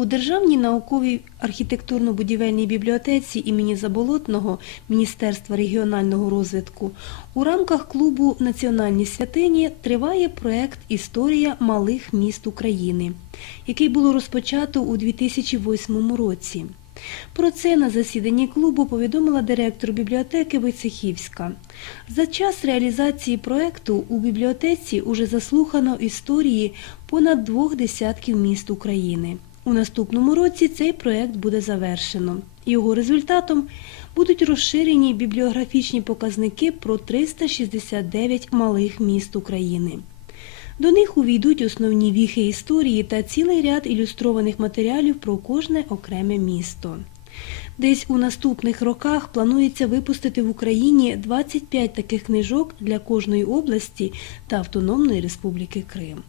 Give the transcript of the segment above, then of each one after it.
У Державній науковій архітектурно-будівельній бібліотеці імені Заболотного Міністерства регіонального розвитку у рамках клубу Національні святині триває проект Історія малих міст України, який було розпочато у 2008 році. Про це на засіданні клубу повідомила директор бібліотеки Войцехівська. За час реалізації проекту у бібліотеці уже заслухано історії понад двох десятків міст України. У наступному році цей проект буде завершено. Його результатом будуть розширені бібліографічні показники про 369 малих міст України. До них увійдуть основні віхи історії та цілий ряд ілюстрованих матеріалів про кожне окреме місто. Десь у наступних роках планується випустити в Україні 25 таких книжок для кожної області та Автономної Республіки Крим.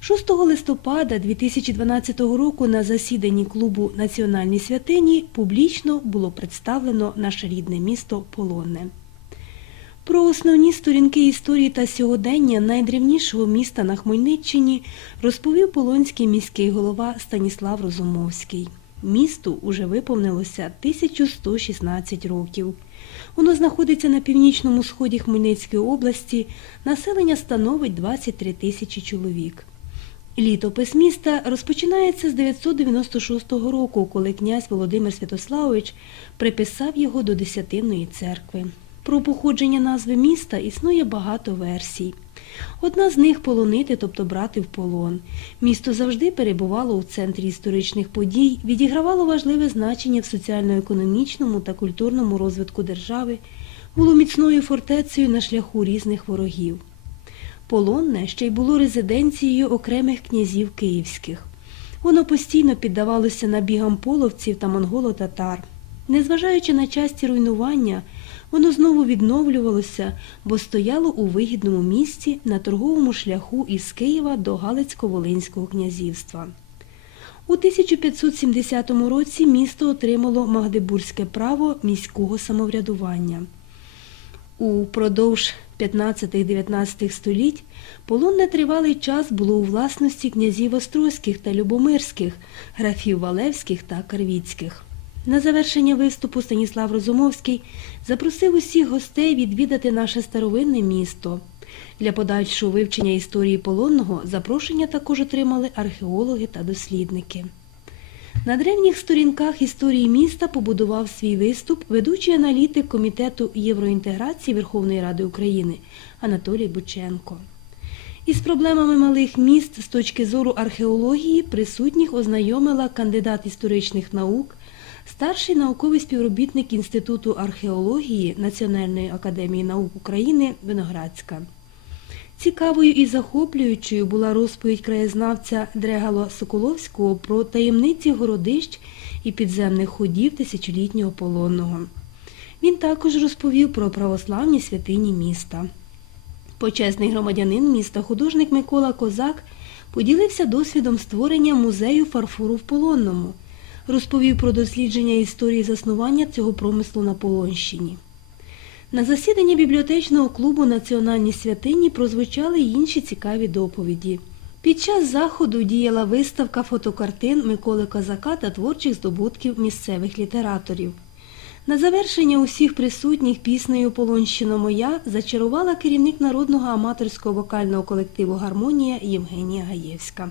6 листопада 2012 року на засіданні клубу Національні святині публічно було представлено наше рідне місто Полонне. Про основні сторінки історії та сьогодення найдревнішого міста на Хмельниччині розповів полонський міський голова Станіслав Розумовський. Місту уже виповнилося 1116 років. Воно знаходиться на північному сході Хмельницької області. Населення становить 23 тисячі чоловік. Літопис міста розпочинається з 996 року, коли князь Володимир Святославович приписав його до Десятинної церкви. Про походження назви міста існує багато версій. Одна з них полонити, тобто брати в полон. Місто завжди перебувало у центрі історичних подій, відігравало важливе значення в соціально-економічному та культурному розвитку держави, було міцною фортецею на шляху різних ворогів. Полонне ще й було резиденцією окремих князів київських. Воно постійно піддавалося набігам половців та монголо-татар. Незважаючи на часті руйнування, воно знову відновлювалося, бо стояло у вигідному місці на торговому шляху із Києва до Галицько-Волинського князівства. У 1570 році місто отримало Магдебурзьке право міського самоврядування. Упродовж 15-19 століть полонне тривалий час було у власності князів Острозьких та Любомирських, графів Валевських та Карвіцьких. На завершення виступу Станіслав Розумовський запросив усіх гостей відвідати наше старовинне місто. Для подальшого вивчення історії полонного запрошення також отримали археологи та дослідники. На древніх сторінках історії міста побудував свій виступ ведучий аналітик Комітету євроінтеграції Верховної Ради України Анатолій Бученко. Із проблемами малих міст з точки зору археології присутніх ознайомила кандидат історичних наук, старший науковий співробітник Інституту археології Національної академії наук України Виноградська. Цікавою і захоплюючою була розповідь краєзнавця Дрегало Соколовського про таємниці городищ і підземних ходів тисячолітнього полонного. Він також розповів про православні святині міста. Почесний громадянин міста, художник Микола Козак, поділився досвідом створення музею фарфору в полонному, розповів про дослідження історії заснування цього промислу на Полонщині. На засіданні бібліотечного клубу Національні святині прозвучали інші цікаві доповіді. Під час заходу діяла виставка фотокартин Миколи Козака та творчих здобутків місцевих літераторів. На завершення усіх присутніх піснею Полонщино моя зачарувала керівник народного аматорського вокального колективу Гармонія Євгенія Гаєвська.